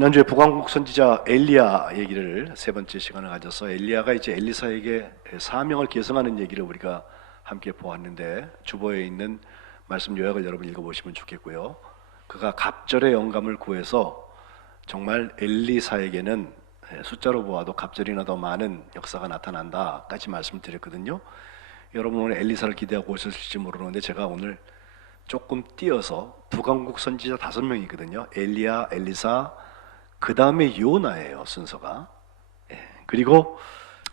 지난주에 북왕국 선지자 엘리야 얘기를 세 번째 시간을 가져서 엘리야가 이제 엘리사에게 사명을 계승하는 얘기를 우리가 함께 보았는데, 주보에 있는 말씀 요약을 여러분 읽어보시면 좋겠고요. 그가 갑절의 영감을 구해서 정말 엘리사에게는 숫자로 보아도 갑절이나 더 많은 역사가 나타난다까지 말씀을 드렸거든요. 여러분 오늘 엘리사를 기대하고 오셨을지 모르는데, 제가 오늘 조금 띄어서 북왕국 선지자 5명이거든요. 엘리야, 엘리사, 그 다음에 요나예요, 순서가. 그리고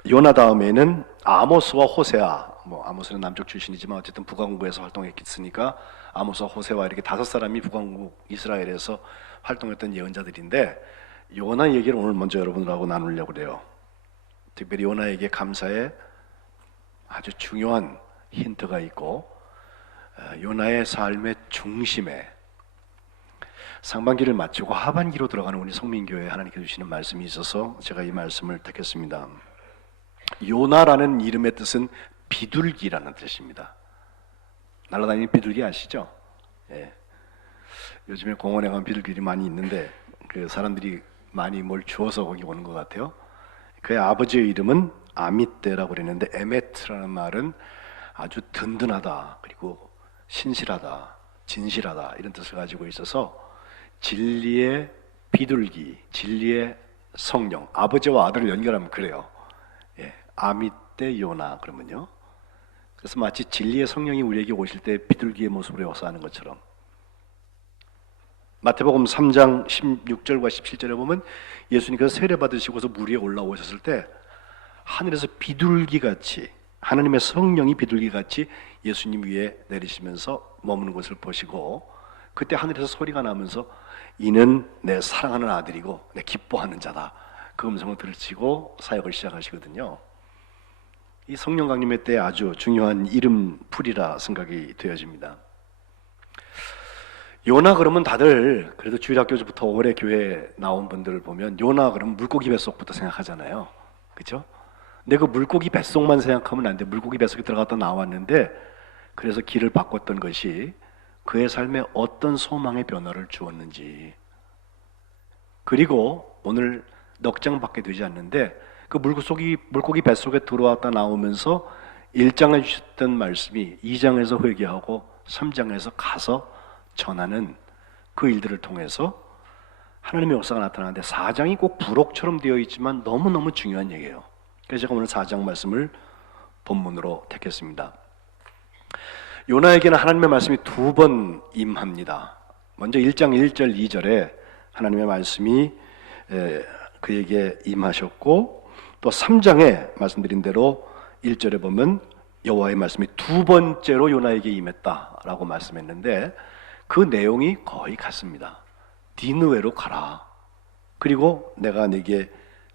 요나 다음에는 아모스와 호세아. 아모스는 남쪽 출신이지만 어쨌든 북왕국에서 활동했으니까 아모스와 호세아, 이렇게 5사람이 북왕국 이스라엘에서 활동했던 예언자들인데, 요나 얘기를 오늘 먼저 여러분들하고 나누려고 그래요. 특별히 요나에게 감사의 아주 중요한 힌트가 있고, 요나의 삶의 중심에 상반기를 마치고 하반기로 들어가는 우리 성민교회에 하나님께서 주시는 말씀이 있어서 제가 이 말씀을 택했습니다. 요나라는 이름의 뜻은 비둘기라는 뜻입니다. 날아다니는 비둘기 아시죠? 예. 요즘에 공원에 가면 비둘기들이 많이 있는데 그 사람들이 많이 뭘 주워서 거기 오는 것 같아요. 그의 아버지의 이름은 아미떼라고 그랬는데, 에메트라는 말은 아주 든든하다, 그리고 신실하다, 진실하다, 이런 뜻을 가지고 있어서 진리의 비둘기, 진리의 성령, 아버지와 아들을 연결하면 그래요. 아미떼 요나 그러면요. 그래서 마치 진리의 성령이 우리에게 오실 때 비둘기의 모습으로 역사하는 것처럼, 마태복음 3장 16절과 17절에 보면 예수님께서 세례 받으시고서 물 위에 올라오셨을 때 하늘에서 비둘기같이, 하나님의 성령이 비둘기같이 예수님 위에 내리시면서 머무는 것을 보시고, 그때 하늘에서 소리가 나면서 이는 내 사랑하는 아들이고 내 기뻐하는 자다, 그 음성을 들으시고 사역을 시작하시거든요. 이 성령 강림의 때 아주 중요한 이름풀이라 생각이 되어집니다. 요나 그러면 다들 그래도 주일학교부터 오래 교회에 나온 분들을 보면 요나 그러면 물고기 뱃속부터 생각하잖아요. 그렇죠? 근데 그 물고기 뱃속만 생각하면 안 돼. 물고기 뱃속에 들어갔다 나왔는데, 그래서 길을 바꿨던 것이 그의 삶에 어떤 소망의 변화를 주었는지, 그리고 오늘 넉 장밖에 되지 않는데 그 물고기 뱃속에 들어왔다 나오면서 1장에 주셨던 말씀이 2장에서 회개하고 3장에서 가서 전하는 그 일들을 통해서 하나님의 역사가 나타나는데, 4장이 꼭 부록처럼 되어 있지만 너무너무 중요한 얘기예요. 그래서 제가 오늘 4장 말씀을 본문으로 택했습니다. 요나에게는 하나님의 말씀이 2번 임합니다. 먼저 1장 1절 2절에 하나님의 말씀이 그에게 임하셨고, 또 3장에 말씀드린 대로 1절에 보면 여호와의 말씀이 2번째로 요나에게 임했다라고 말씀했는데, 그 내용이 거의 같습니다. 니느웨로 가라, 그리고 내가 네게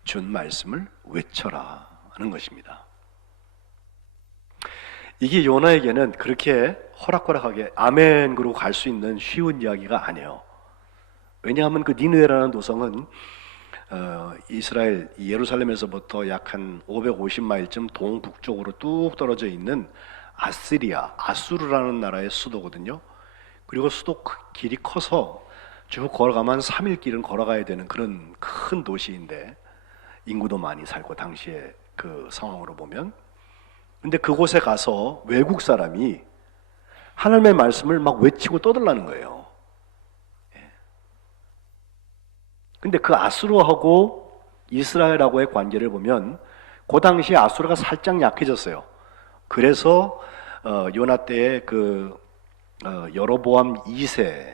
준 말씀을 외쳐라 하는 것입니다. 이게 요나에게는 그렇게 호락호락하게 아멘 그러고 갈 수 있는 쉬운 이야기가 아니에요. 왜냐하면 그 니느웨라는 도성은 이스라엘 예루살렘에서부터 약 한 550마일쯤 동북쪽으로 뚝 떨어져 있는 아수르라는 나라의 수도거든요. 그리고 수도 길이 커서 쭉 걸어가면 3일 길은 걸어가야 되는 그런 큰 도시인데, 인구도 많이 살고 당시에 그 상황으로 보면. 근데 그곳에 가서 외국 사람이 하나님의 말씀을 막 외치고 떠들라는 거예요. 근데 그 아수르하고 이스라엘하고의 관계를 보면 그 당시에 아수르가 살짝 약해졌어요. 그래서 요나 때에 그 여로보암 2세,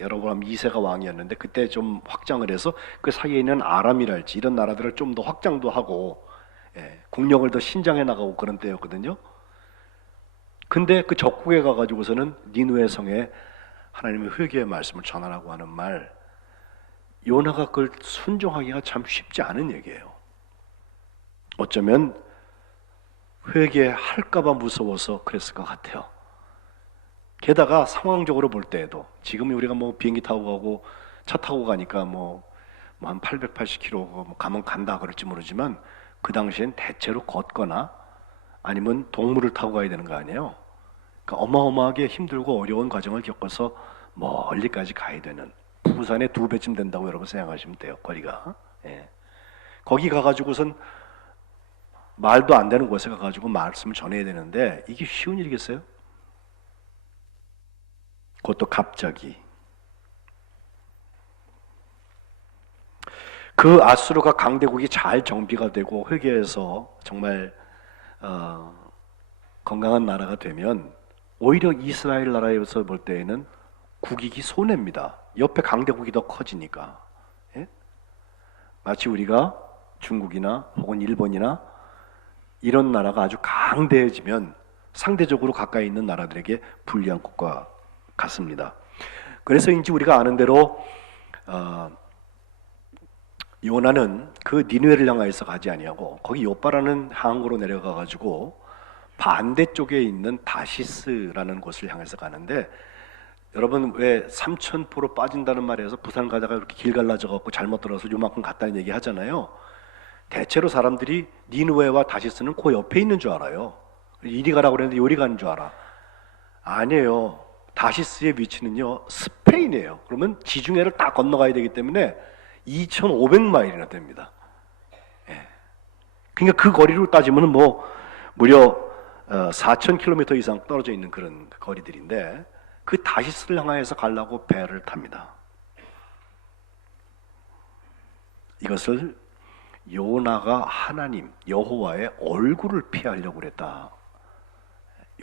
여로보암 2세가 왕이었는데, 그때 좀 확장을 해서 그 사이에 있는 아람이랄지 이런 나라들을 좀 더 확장도 하고 국력을 더 신장해 나가고 그런 때였거든요. 근데 그 적국에 가가지고서는 니느웨 성에 하나님의 회개의 말씀을 전하라고 하는 말, 요나가 그걸 순종하기가 참 쉽지 않은 얘기예요. 어쩌면 회개할까봐 무서워서 그랬을 것 같아요. 게다가 상황적으로 볼 때에도 지금 우리가 비행기 타고 가고 차 타고 가니까 한 880km 가면 간다 그럴지 모르지만, 그 당시엔 대체로 걷거나 아니면 동물을 타고 가야 되는 거 아니에요. 그러니까 어마어마하게 힘들고 어려운 과정을 겪어서 멀리까지 가야 되는, 부산의 2배쯤 된다고 여러분 생각하시면 돼요. 거리가. 예. 거기 가가지고선 말도 안 되는 곳에 가가지고 말씀을 전해야 되는데 이게 쉬운 일이겠어요? 그것도 갑자기. 그 아수르가 강대국이 잘 정비가 되고 회개해서 정말 건강한 나라가 되면 오히려 이스라엘 나라에서 볼 때에는 국익이 손해입니다. 옆에 강대국이 더 커지니까. 예? 마치 우리가 중국이나 혹은 일본이나 이런 나라가 아주 강대해지면 상대적으로 가까이 있는 나라들에게 불리한 것과 같습니다. 그래서인지 우리가 아는 대로 요나는 그 니느웨를 향하여서 가지 아니하고 거기 요빠라는 항구로 내려가 가지고 반대쪽에 있는 다시스라는 곳을 향해서 가는데, 여러분 왜 삼천포로 빠진다는 말에서 부산 가다가 이렇게 길 갈라져 갖고 잘못 들어서 요만큼 갔다는 얘기 하잖아요. 대체로 사람들이 니느웨와 다시스는 그 옆에 있는 줄 알아요. 이리 가라고 그랬는데 요리 가는 줄 알아. 아니에요. 다시스의 위치는요 스페인이에요. 그러면 지중해를 딱 건너가야 되기 때문에 2,500마일이나 됩니다. 예. 그러니까 그 거리로 따지면 뭐 무려 4,000km 이상 떨어져 있는 그런 거리들인데, 그 다시스를 향하여서 가려고 배를 탑니다. 이것을 요나가 하나님 여호와의 얼굴을 피하려고 그랬다.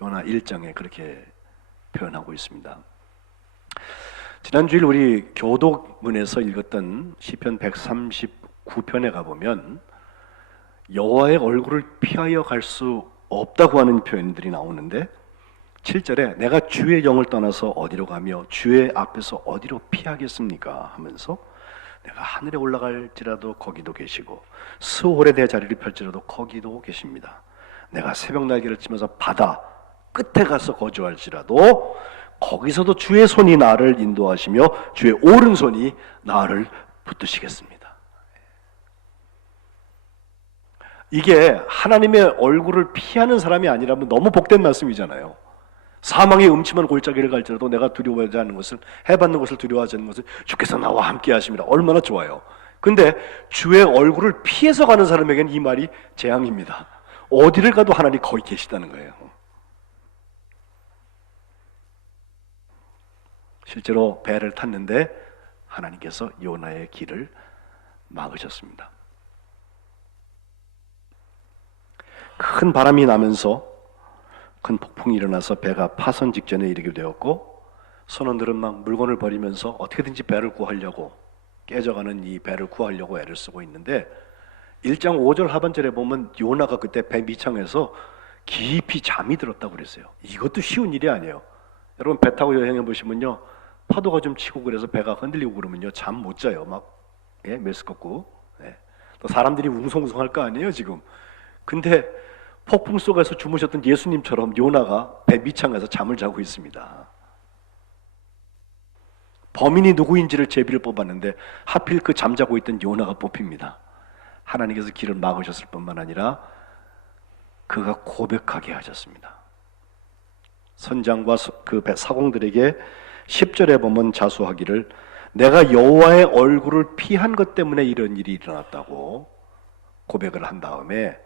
요나 1장에 그렇게 표현하고 있습니다. 지난주일 우리 교독문에서 읽었던 시편 139편에 가보면 여호와의 얼굴을 피하여 갈 수 없다고 하는 표현들이 나오는데, 7절에 내가 주의 영을 떠나서 어디로 가며 주의 앞에서 어디로 피하겠습니까 하면서 내가 하늘에 올라갈지라도 거기도 계시고 스홀에 내 자리를 펼지라도 거기도 계십니다. 내가 새벽 날개를 치면서 바다 끝에 가서 거주할지라도 거기서도 주의 손이 나를 인도하시며 주의 오른손이 나를 붙드시겠습니다. 이게 하나님의 얼굴을 피하는 사람이 아니라면 너무 복된 말씀이잖아요. 사망의 음침한 골짜기를 갈지라도 내가 두려워하지 않는 것을, 해받는 것을 두려워하지 않는 것을 주께서 나와 함께 하십니다. 얼마나 좋아요. 근데 주의 얼굴을 피해서 가는 사람에게는 이 말이 재앙입니다. 어디를 가도 하나님 거기 계시다는 거예요. 실제로 배를 탔는데 하나님께서 요나의 길을 막으셨습니다. 큰 바람이 나면서 큰 폭풍이 일어나서 배가 파선 직전에 이르게 되었고, 선원들은 막 물건을 버리면서 어떻게든지 배를 구하려고, 깨져가는 이 배를 구하려고 애를 쓰고 있는데, 1장 5절 하반절에 보면 요나가 그때 배 밑창에서 깊이 잠이 들었다고 그랬어요. 이것도 쉬운 일이 아니에요. 여러분 배 타고 여행해 보시면요, 파도가 좀 치고 그래서 배가 흔들리고 그러면요 잠 못 자요. 막 메스껍고. 또 사람들이 웅성웅성할 거 아니에요 지금. 근데 폭풍 속에서 주무셨던 예수님처럼 요나가 배 밑창에서 잠을 자고 있습니다. 범인이 누구인지를 제비를 뽑았는데 하필 그 잠자고 있던 요나가 뽑힙니다. 하나님께서 길을 막으셨을 뿐만 아니라 그가 고백하게 하셨습니다. 선장과 그 사공들에게 10절에 보면 자수하기를 내가 여호와의 얼굴을 피한 것 때문에 이런 일이 일어났다고 고백을 한 다음에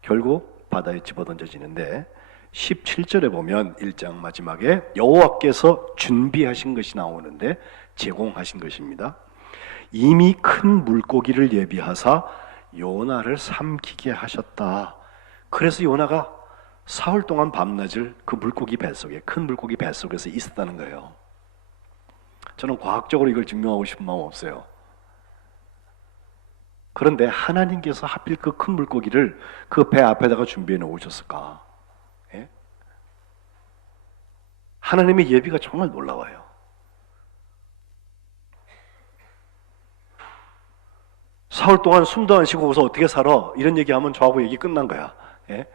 결국 바다에 집어던져지는데, 17절에 보면 1장 마지막에 여호와께서 준비하신 것이 나오는데 제공하신 것입니다. 이미 큰 물고기를 예비하사 요나를 삼키게 하셨다. 그래서 요나가 사흘 동안 밤낮을 그 물고기 뱃속에, 큰 물고기 뱃속에서 있었다는 거예요. 저는 과학적으로 이걸 증명하고 싶은 마음 없어요. 그런데 하나님께서 하필 그 큰 물고기를 그 배 앞에다가 준비해 놓으셨을까? 예? 하나님의 예비가 정말 놀라워요. 사흘 동안 숨도 안 쉬고 거기서 어떻게 살아? 이런 얘기하면 저하고 얘기 끝난 거야. 예?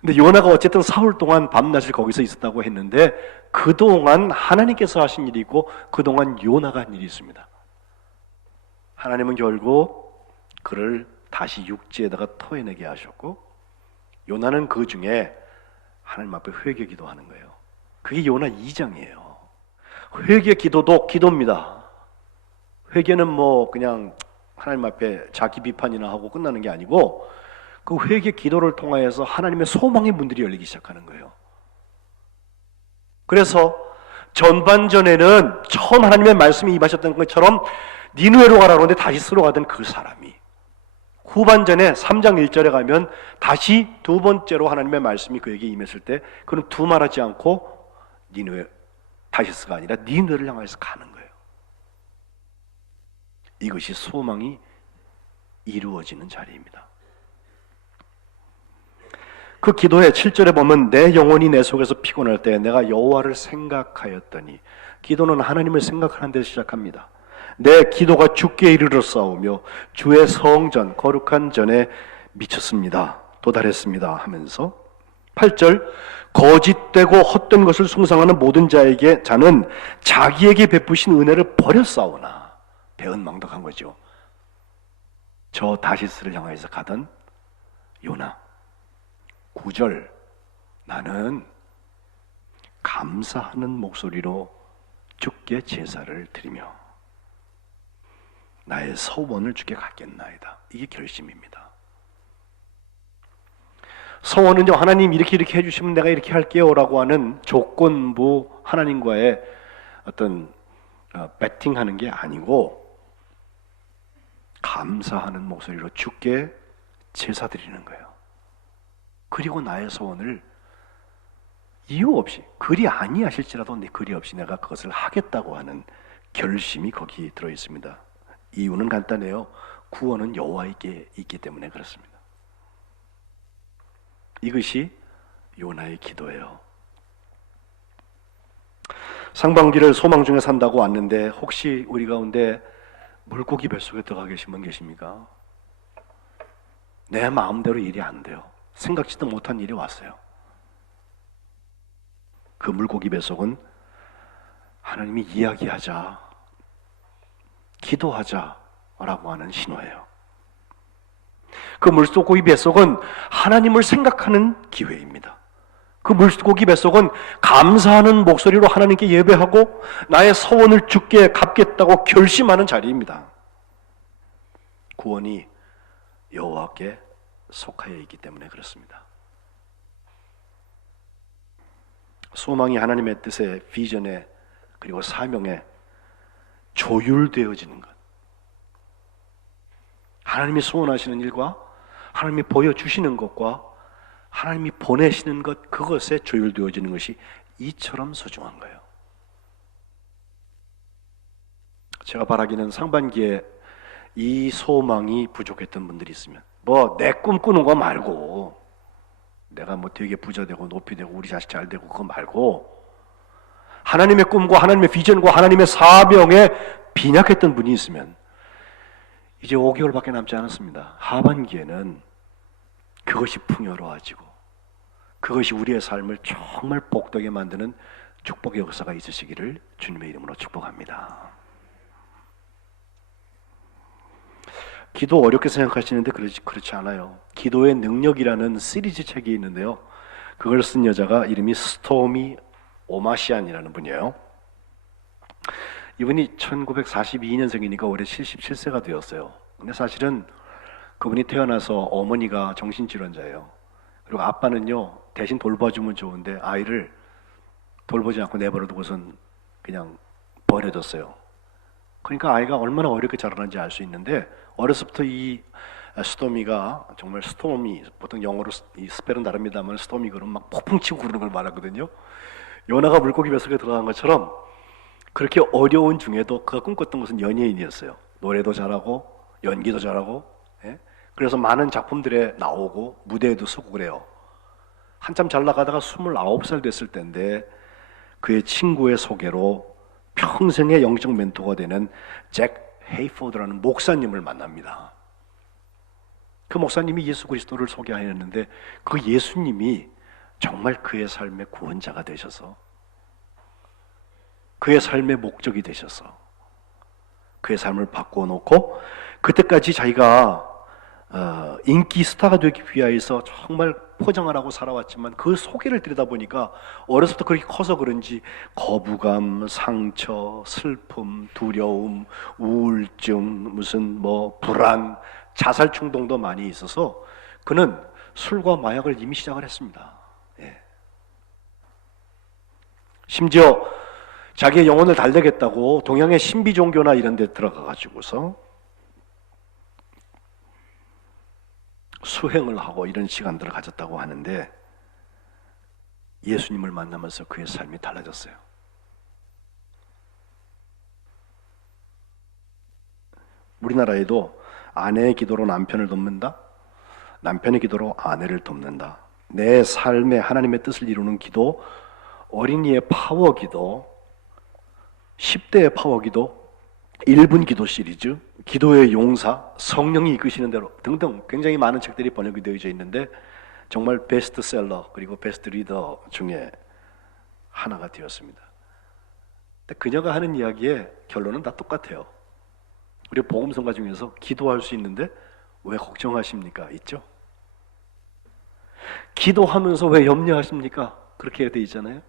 근데 요나가 어쨌든 사흘 동안 밤낮을 거기서 있었다고 했는데 그동안 하나님께서 하신 일이 있고 그동안 요나가 한 일이 있습니다. 하나님은 결국 그를 다시 육지에다가 토해내게 하셨고, 요나는 그 중에 하나님 앞에 회개 기도하는 거예요. 그게 요나 2장이에요. 회개 기도도 기도입니다. 회개는 뭐 그냥 하나님 앞에 자기 비판이나 하고 끝나는 게 아니고 그 회개 기도를 통하여서 하나님의 소망의 문들이 열리기 시작하는 거예요. 그래서 전반전에는 처음 하나님의 말씀이 임하셨던 것처럼 니느웨로 가라 그러는데 다시스로 가던 그 사람이 후반전에 3장 1절에 가면 다시 두 번째로 하나님의 말씀이 그에게 임했을 때 그는 두말하지 않고 니느웨, 다시스가 아니라 니느웨를 향해서 가는 거예요. 이것이 소망이 이루어지는 자리입니다. 그 기도의 7절에 보면 내 영혼이 내 속에서 피곤할 때 내가 여호와를 생각하였더니, 기도는 하나님을 생각하는 데서 시작합니다. 내 기도가 주께 이르렀사오며 주의 성전 거룩한 전에 미쳤습니다. 도달했습니다 하면서 8절 거짓되고 헛된 것을 숭상하는 모든 자는 자기에게 베푸신 은혜를 버렸사오나, 배은망덕한 거죠. 저 다시스를 향해서 가던 요나. 9절 나는 감사하는 목소리로 주께 제사를 드리며 나의 서원을 주께 갖겠나이다. 이게 결심입니다. 서원은요, 하나님 이렇게 해주시면 내가 이렇게 할게요 라고 하는 조건부 하나님과의 어떤 배팅하는 게 아니고 감사하는 목소리로 주께 제사 드리는 거예요. 그리고 나의 소원을 이유 없이, 그리 아니하실지라도 그리 없이 내가 그것을 하겠다고 하는 결심이 거기 들어있습니다. 이유는 간단해요. 구원은 여호와에게 있기 때문에 그렇습니다. 이것이 요나의 기도예요. 상반기를 소망 중에 산다고 왔는데 혹시 우리 가운데 물고기 뱃속에 들어가 계신 분 계십니까? 내 마음대로 일이 안 돼요. 생각지도 못한 일이 왔어요. 그 물고기 뱃속은 하나님이 이야기하자, 기도하자라고 하는 신호예요. 그 물고기 뱃속은 하나님을 생각하는 기회입니다. 그 물고기 뱃속은 감사하는 목소리로 하나님께 예배하고 나의 소원을 주께 갚겠다고 결심하는 자리입니다. 구원이 여호와께 속하여 있기 때문에 그렇습니다. 소망이 하나님의 뜻에, 비전에, 그리고 사명에 조율되어지는 것, 하나님이 소원하시는 일과 하나님이 보여주시는 것과 하나님이 보내시는 것, 그것에 조율되어지는 것이 이처럼 소중한 거예요. 제가 바라기는 상반기에 이 소망이 부족했던 분들이 있으면, 뭐 내 꿈꾸는 거 말고, 내가 뭐 되게 부자 되고 높이 되고 우리 자식 잘 되고 그거 말고 하나님의 꿈과 하나님의 비전과 하나님의 사명에 빈약했던 분이 있으면, 이제 5개월밖에 남지 않았습니다. 하반기에는 그것이 풍요로워지고 그것이 우리의 삶을 정말 복되게 만드는 축복의 역사가 있으시기를 주님의 이름으로 축복합니다. 기도 어렵게 생각하시는데 그렇지 않아요. 기도의 능력이라는 시리즈 책이 있는데요, 그걸 쓴 여자가 이름이 스토미 오마시안이라는 분이에요. 이분이 1942년생이니까 올해 77세가 되었어요. 근데 사실은 그분이 태어나서 어머니가 정신질환자예요. 그리고 아빠는요, 대신 돌봐주면 좋은데 아이를 돌보지 않고 내버려 두고선 그냥 버려뒀어요. 그러니까 아이가 얼마나 어렵게 자라는지 알 수 있는데, 어려서부터 이 스토미가 정말, 스토미, 보통 영어로 이 스펠은 다릅니다만 스토미 그러면 막 폭풍치고 그러는 걸 말하거든요. 요나가 물고기 뱃속에 들어간 것처럼 그렇게 어려운 중에도 그가 꿈꿨던 것은 연예인이었어요. 노래도 잘하고 연기도 잘하고, 예? 그래서 많은 작품들에 나오고 무대에도 서고 그래요. 한참 잘 나가다가 29살 됐을 때인데 그의 친구의 소개로 평생의 영적 멘토가 되는 잭 헤이포드라는 목사님을 만납니다. 그 목사님이 예수 그리스도를 소개하였는데 그 예수님이 정말 그의 삶의 구원자가 되셔서, 그의 삶의 목적이 되셔서 그의 삶을 바꾸어 놓고, 그때까지 자기가 인기 스타가 되기 위하여서 정말 포장하라고 살아왔지만 그 속에를 들여다보니까 어렸을 때 그렇게 커서 그런지 거부감, 상처, 슬픔, 두려움, 우울증, 무슨 뭐 불안, 자살 충동도 많이 있어서 그는 술과 마약을 이미 시작을 했습니다. 예. 심지어 자기의 영혼을 달래겠다고 동양의 신비 종교나 이런 데 들어가 가지고서 수행을 하고 이런 시간들을 가졌다고 하는데 예수님을 만나면서 그의 삶이 달라졌어요. 우리나라에도 아내의 기도로 남편을 돕는다, 남편의 기도로 아내를 돕는다, 내 삶에 하나님의 뜻을 이루는 기도, 어린이의 파워 기도, 10대의 파워 기도, 1분 기도 시리즈, 기도의 용사, 성령이 이끄시는 대로 등등 굉장히 많은 책들이 번역이 되어져 있는데 정말 베스트셀러 그리고 베스트 리더 중에 하나가 되었습니다. 근데 그녀가 하는 이야기의 결론은 다 똑같아요. 우리 복음성가 중에서 기도할 수 있는데 왜 걱정하십니까? 있죠? 기도하면서 왜 염려하십니까? 그렇게 되어 있잖아요.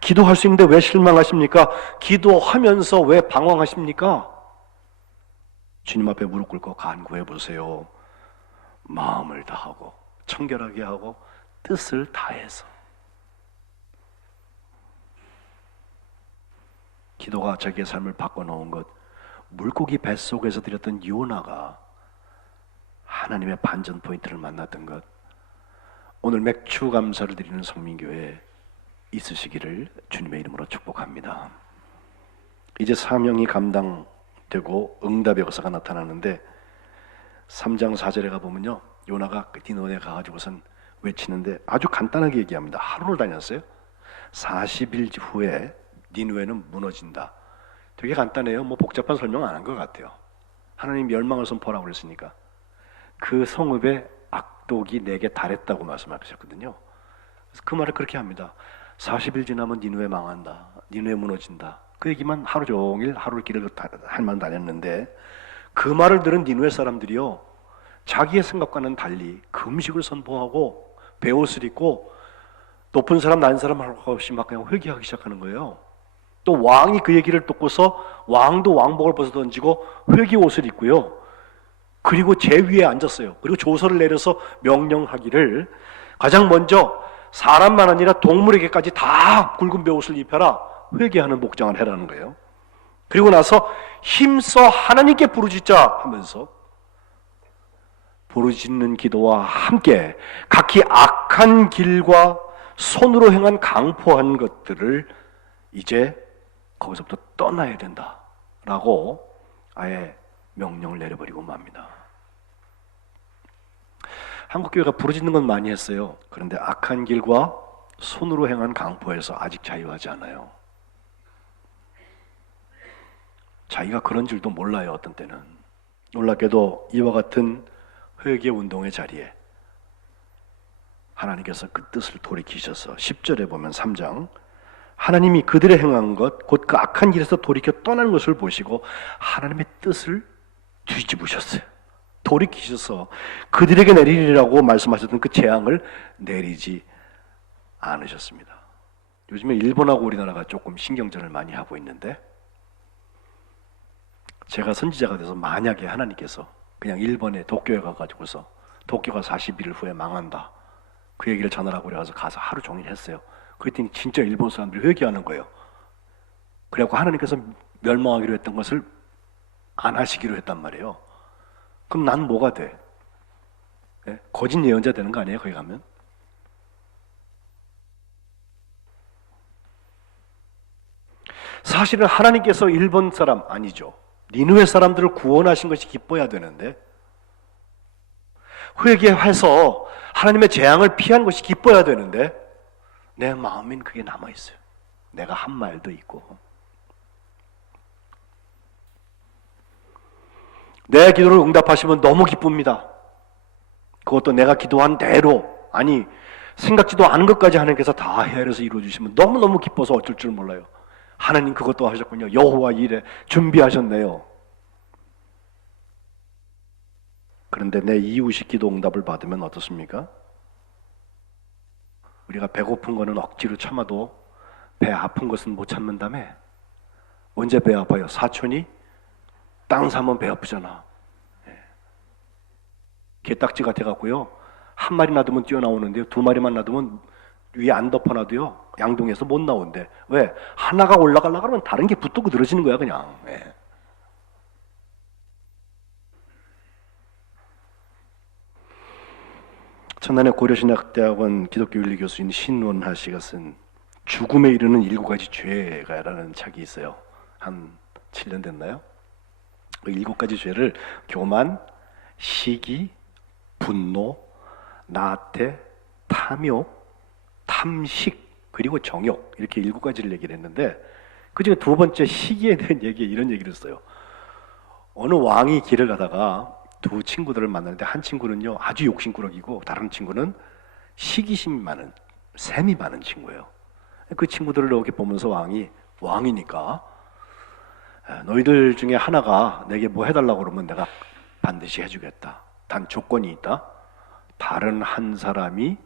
기도할 수 있는데 왜 실망하십니까? 기도하면서 왜 방황하십니까? 주님 앞에 무릎 꿇고 간구해 보세요. 마음을 다하고 청결하게 하고 뜻을 다해서. 기도가 자기의 삶을 바꿔놓은 것, 물고기 뱃속에서 드렸던 요나가 하나님의 반전 포인트를 만났던 것, 오늘 맥주 감사를 드리는 성민교회에 있으시기를 주님의 이름으로 축복합니다. 이제 사명이 감당되고 응답의 역사가 나타나는데 3장 4절에 가보면요, 요나가 니느웨에 가가지고선 외치는데 아주 간단하게 얘기합니다. 하루를 다녔어요. 40일 후에 니느웨는 무너진다. 되게 간단해요. 뭐 복잡한 설명 안 한 것 같아요. 하나님 멸망을 선포하라고 그랬으니까 그 성읍의 악독이 내게 달했다고 말씀하셨거든요. 그래서 그 말을 그렇게 합니다. 40일 지나면 니느웨 망한다, 니느웨 무너진다. 그 얘기만 하루 종일 하루를 길을 할 만 다녔는데 그 말을 들은 니느웨 사람들이요, 자기의 생각과는 달리 금식을 선포하고 베옷을 입고 높은 사람 낮은 사람 할 것 없이 막 그냥 회개하기 시작하는 거예요. 또 왕이 그 얘기를 듣고서 왕도 왕복을 벗어 던지고 회개 옷을 입고요, 그리고 제 위에 앉았어요. 그리고 조서를 내려서 명령하기를 가장 먼저 사람만 아니라 동물에게까지 다 굵은 베옷을 입혀라, 회개하는 복장을 해라는 거예요. 그리고 나서 힘써 하나님께 부르짖자 하면서 부르짖는 기도와 함께 각기 악한 길과 손으로 행한 강포한 것들을 이제 거기서부터 떠나야 된다라고 아예 명령을 내려버리고 맙니다. 한국교회가 부르짖는 건 많이 했어요. 그런데 악한 길과 손으로 행한 강포에서 아직 자유하지 않아요. 자기가 그런 줄도 몰라요. 어떤 때는. 놀랍게도 이와 같은 회개 운동의 자리에 하나님께서 그 뜻을 돌이키셔서 10절에 보면 3장, 하나님이 그들의 행한 것, 곧 그 악한 길에서 돌이켜 떠나는 것을 보시고 하나님의 뜻을 뒤집으셨어요. 돌이키셔서 그들에게 내리리라고 말씀하셨던 그 재앙을 내리지 않으셨습니다. 요즘에 일본하고 우리나라가 조금 신경전을 많이 하고 있는데, 제가 선지자가 돼서 만약에 하나님께서 그냥 일본에 도쿄에 가가지고서 도쿄가 40일 후에 망한다, 그 얘기를 전하라고 그래서 가서 하루 종일 했어요. 그랬더니 진짜 일본 사람들이 회개하는 거예요. 그래갖고 하나님께서 멸망하기로 했던 것을 안 하시기로 했단 말이에요. 그럼 난 뭐가 돼? 예? 거짓 예언자 되는 거 아니에요? 거기 가면? 사실은 하나님께서 일본 사람 아니죠, 니느웨 사람들을 구원하신 것이 기뻐야 되는데, 회개해서 하나님의 재앙을 피한 것이 기뻐야 되는데 내 마음엔 그게 남아있어요. 내가 한 말도 있고 내 기도를 응답하시면 너무 기쁩니다. 그것도 내가 기도한 대로, 아니 생각지도 않은 것까지 하나님께서 다 헤아려서 이루어주시면 너무너무 기뻐서 어쩔 줄 몰라요. 하나님 그것도 하셨군요. 여호와 이레 준비하셨네요. 그런데 내 이웃이 기도 응답을 받으면 어떻습니까? 우리가 배고픈 거는 억지로 참아도 배 아픈 것은 못 참는다며. 언제 배 아파요? 사촌이 땅 사면 배 아프잖아. 개딱지 같아갖고요, 한 마리 놔두면 뛰어나오는데요, 두 마리만 놔두면 위에 안 덮어놔도요 양동에서 못 나온대. 왜? 하나가 올라가려고 하면 다른 게 붙고 늘어지는 거야 그냥. 천안의 고려신학대학원 기독교윤리 교수인 신원하 씨가 쓴 죽음에 이르는 7가지 죄가라는 책이 있어요. 한 7년 됐나요? 그 7가지 죄를 교만, 시기, 분노, 나태, 탐욕, 탐식, 그리고 정욕, 이렇게 7가지를 얘기를 했는데, 그 중에 두 번째 시기에 대한 얘기에 이런 얘기를 했어요. 어느 왕이 길을 가다가 두 친구들을 만나는데, 한 친구는요 아주 욕심꾸러기고 다른 친구는 시기심이 많은, 셈이 많은 친구예요. 그 친구들을 이렇게 보면서 왕이니까 너희들 중에 하나가 내게 뭐 해달라고 그러면 내가 반드시 해주겠다. 단 조건이 있다. 다른 한 사람이,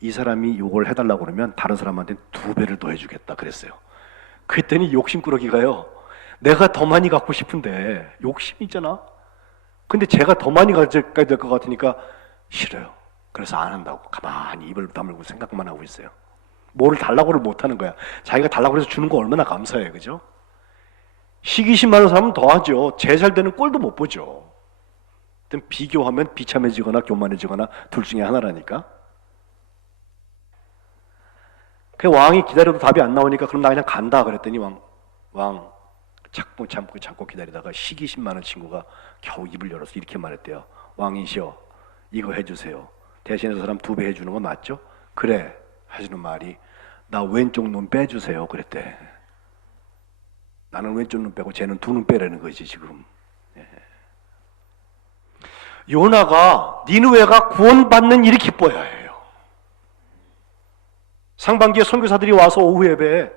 이 사람이 요걸 해달라고 그러면 다른 사람한테 2배를 더 해주겠다 그랬어요. 그랬더니 욕심꾸러기가요, 내가 더 많이 갖고 싶은데, 욕심이 있잖아. 근데 제가 더 많이 가져야 될 것 같으니까 싫어요. 그래서 안 한다고 가만히 입을 다물고 생각만 하고 있어요. 뭐를 달라고를 못 하는 거야. 자기가 달라고 해서 주는 거 얼마나 감사해요, 그죠? 시기심 많은 사람은 더 하죠. 제 잘 되는 꼴도 못 보죠. 비교하면 비참해지거나 교만해지거나 둘 중에 하나라니까. 그 왕이 기다려도 답이 안 나오니까 그럼 나 그냥 간다 그랬더니 왕 참고 기다리다가 시기심 많은 친구가 겨우 입을 열어서 이렇게 말했대요. 왕이시여, 이거 해주세요. 대신에 저 사람 2배 해주는 거 맞죠? 그래 하시는 말이, 나 왼쪽 눈 빼주세요 그랬대. 나는 왼쪽 눈 빼고 쟤는 2눈 빼라는 거지 지금. 요나가 니느웨가 구원받는 일이 기뻐야 해요. 상반기에 선교사들이 와서 오후 예배에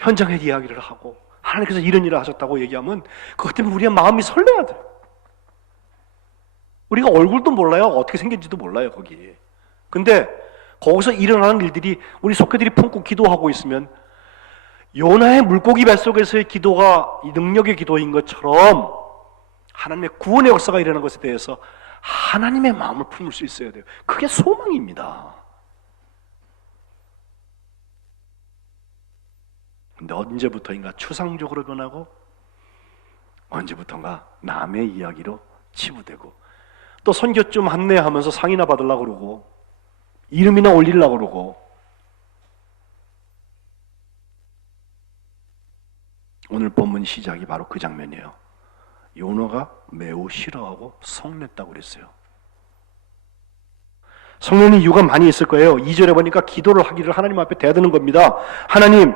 현장의 이야기를 하고 하나님께서 이런 일을 하셨다고 얘기하면 그것 때문에 우리의 마음이 설레야 돼요. 우리가 얼굴도 몰라요. 어떻게 생긴지도 몰라요 거기. 근데 거기서 일어나는 일들이 우리 속회들이 품고 기도하고 있으면 요나의 물고기 뱃속에서의 기도가 능력의 기도인 것처럼 하나님의 구원의 역사가 일어나는 것에 대해서 하나님의 마음을 품을 수 있어야 돼요. 그게 소망입니다. 근데 언제부터인가 추상적으로 변하고 언제부턴가 남의 이야기로 치부되고 또 선교 좀 안내하면서 상이나 받으려고 그러고 이름이나 올리려고 그러고. 오늘 본문 시작이 바로 그 장면이에요. 요나가 매우 싫어하고 성냈다고 그랬어요. 성내는 이유가 많이 있을 거예요. 2절에 보니까 기도를 하기를 하나님 앞에 대드는 겁니다. 하나님,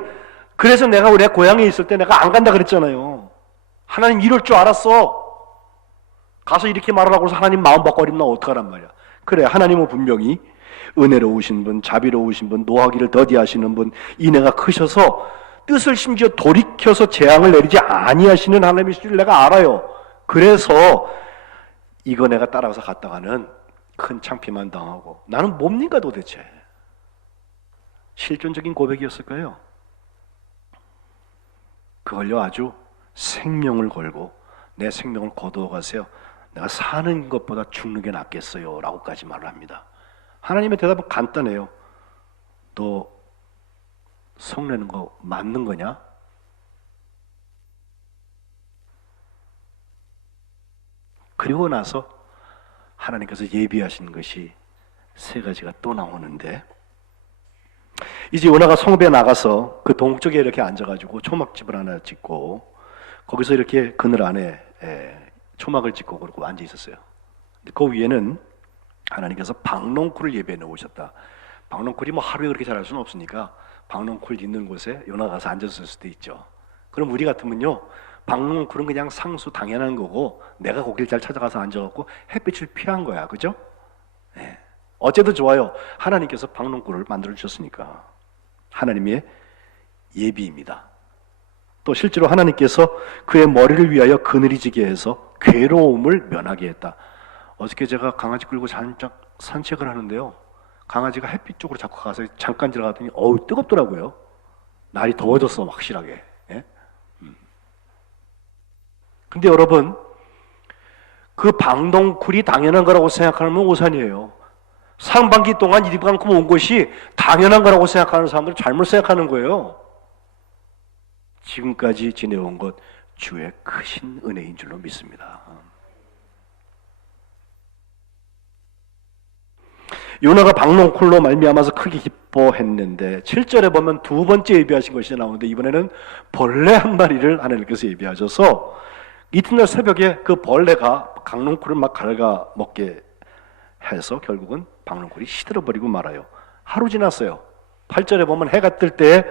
그래서 내가 내 고향에 있을 때 내가 안 간다 그랬잖아요. 하나님 이럴 줄 알았어. 가서 이렇게 말하라고 해서 하나님 마음 바꿔버리면 나 어떡하란 말이야. 그래, 하나님은 분명히 은혜로우신 분, 자비로우신 분, 노하기를 더디하시는 분, 인애가 크셔서 뜻을 심지어 돌이켜서 재앙을 내리지 아니하시는 하나님이실 줄 내가 알아요. 그래서 이거 내가 따라가서 갔다가는 큰 창피만 당하고 나는 뭡니까 도대체. 실존적인 고백이었을 거예요. 그걸요 아주 생명을 걸고 내 생명을 거두어 가세요. 내가 사는 것보다 죽는 게 낫겠어요 라고까지 말을 합니다. 하나님의 대답은 간단해요. 너 성내는 거 맞는 거냐? 그리고 나서 하나님께서 예비하신 것이 3가지가 또 나오는데, 이제 요나가 성읍에 나가서 그 동쪽에 이렇게 앉아가지고 초막집을 하나 짓고 거기서 이렇게 그늘 안에 초막을 짓고 그러고 앉아 있었어요. 그 위에는 하나님께서 박농쿨을 예배해 놓으셨다. 박농쿨이 뭐 하루에 그렇게 잘할 수는 없으니까 박농쿨 있는 곳에 요나 가서 앉았을 수도 있죠. 그럼 우리 같으면요, 박농쿨은 그냥 상수 당연한 거고 내가 거길 잘 찾아가서 앉아갖고 햇빛을 피한 거야, 그죠? 네. 어째도 좋아요. 하나님께서 박농쿨을 만들어 주셨으니까. 하나님의 예비입니다. 또 실제로 하나님께서 그의 머리를 위하여 그늘이 지게 해서 괴로움을 면하게 했다. 어저께 제가 강아지 끌고 산책을 하는데요, 강아지가 햇빛 쪽으로 자꾸 가서 잠깐 들어갔더니 어우 뜨겁더라고요. 날이 더워졌어 확실하게. 예? 근데 여러분, 그 박농쿨이 당연한 거라고 생각하면 오산이에요. 상반기 동안 이만큼 온 것이 당연한 거라고 생각하는 사람들은 잘못 생각하는 거예요. 지금까지 지내온 것 주의 크신 은혜인 줄로 믿습니다. 요나가 박농쿨로 말미암아서 크게 기뻐했는데 7절에 보면 두 번째 예비하신 것이 나오는데 이번에는 벌레 한 마리를 하나님께서 예비하셔서 이튿날 새벽에 그 벌레가 박농쿨을 막 갉아먹게 해서 결국은 박농쿨이 시들어버리고 말아요. 하루 지났어요. 8절에 보면 해가 뜰 때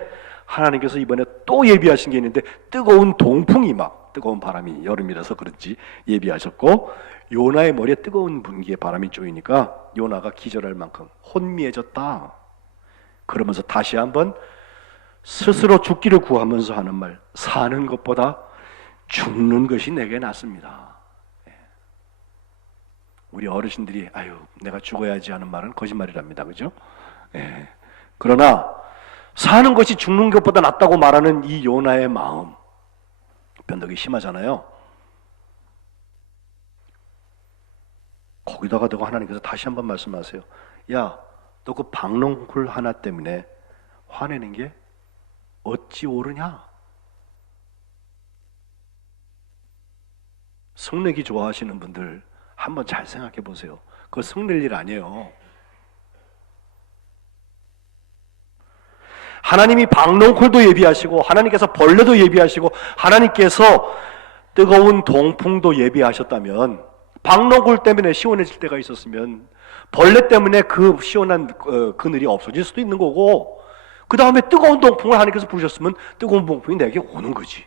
하나님께서 이번에 또 예비하신 게 있는데 뜨거운 동풍이 막 뜨거운 바람이 여름이라서 그런지 예비하셨고 요나의 머리에 뜨거운 분기의 바람이 쪼이니까 요나가 기절할 만큼 혼미해졌다. 그러면서 다시 한번 스스로 죽기를 구하면서 하는 말, 사는 것보다 죽는 것이 내게 낫습니다. 우리 어르신들이 아유 내가 죽어야지 하는 말은 거짓말이랍니다. 그죠? 예. 그러나 사는 것이 죽는 것보다 낫다고 말하는 이 요나의 마음 변덕이 심하잖아요. 거기다가 내가 하나님께서 다시 한번 말씀하세요. 야, 너 그 박농쿨 하나 때문에 화내는 게 어찌 옳으냐? 성내기 좋아하시는 분들 한번 잘 생각해 보세요. 그거 성낼 일 아니에요. 하나님이 박농쿨도 예비하시고 하나님께서 벌레도 예비하시고 하나님께서 뜨거운 동풍도 예비하셨다면 박농쿨 때문에 시원해질 때가 있었으면 벌레 때문에 그 시원한 그늘이 없어질 수도 있는 거고 그 다음에 뜨거운 동풍을 하나님께서 부르셨으면 뜨거운 동풍이 내게 오는 거지.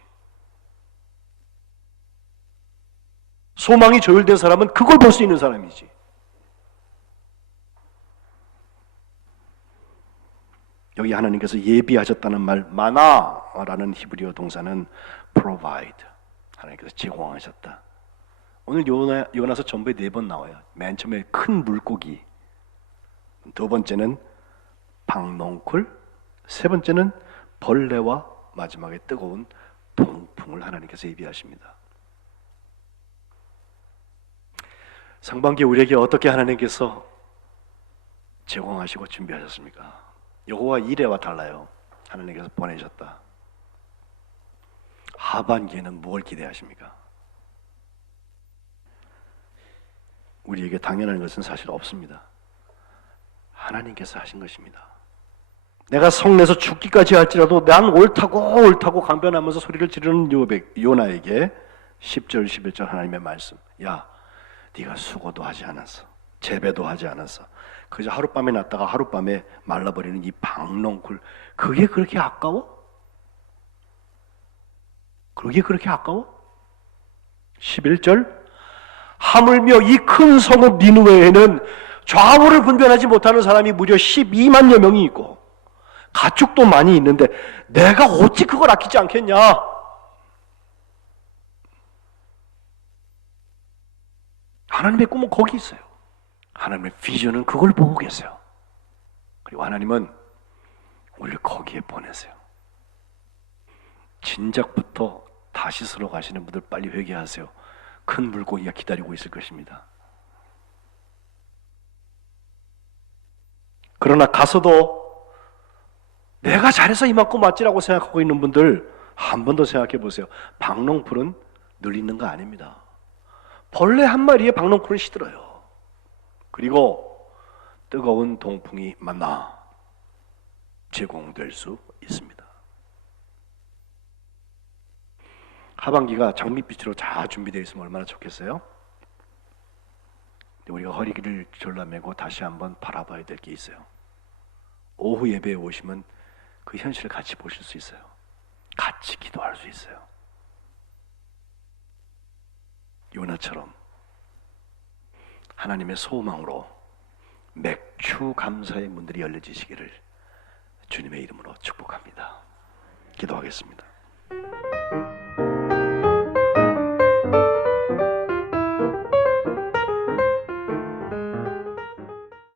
소망이 조율된 사람은 그걸 볼 수 있는 사람이지. 여기 하나님께서 예비하셨다는 말 마나라는 히브리어 동사는 provide 하나님께서 제공하셨다. 오늘 요나서 전부에 4번 나와요. 맨 처음에 큰 물고기, 두 번째는 박농쿨, 세 번째는 벌레와 마지막에 뜨거운 동풍을 하나님께서 예비하십니다. 상반기 우리에게 어떻게 하나님께서 제공하시고 준비하셨습니까? 여호와 이레와 달라요. 하나님께서 보내셨다. 하반기에는 뭘 기대하십니까? 우리에게 당연한 것은 사실 없습니다. 하나님께서 하신 것입니다. 내가 성내서 죽기까지 할지라도 난 옳다고 강변하면서 소리를 지르는 요나에게 10절 11절 하나님의 말씀. 야, 네가 수고도 하지 않았어. 재배도 하지 않았어. 그저 하룻밤에 났다가 하룻밤에 말라버리는 이 박농쿨, 그게 그렇게 아까워? 그게 그렇게 아까워? 11절 하물며 이 큰 성읍 니느웨에는 좌우를 분별하지 못하는 사람이 무려 12만여 명이 있고 가축도 많이 있는데 내가 어찌 그걸 아끼지 않겠냐? 하나님의 꿈은 거기 있어요. 하나님의 비전은 그걸 보고 계세요. 그리고 하나님은 우리를 거기에 보내세요. 진작부터 다시스로 가시는 분들 빨리 회개하세요. 큰 물고기가 기다리고 있을 것입니다. 그러나 가서도 내가 잘해서 이만큼 왔지라고 생각하고 있는 분들 한 번 더 생각해 보세요. 박농쿨은 늘 있는 거 아닙니다. 벌레 한 마리에 박농쿨은 시들어요. 그리고 뜨거운 동풍이 만나 제공될 수 있습니다. 하반기가 장밋빛으로 잘 준비되어 있으면 얼마나 좋겠어요? 우리가 허리를 졸라매고 다시 한번 바라봐야 될 게 있어요. 오후 예배에 오시면 그 현실을 같이 보실 수 있어요. 같이 기도할 수 있어요. 요나처럼 하나님의 소망으로 맥주 감사의 문들이 열려지시기를 주님의 이름으로 축복합니다. 기도하겠습니다.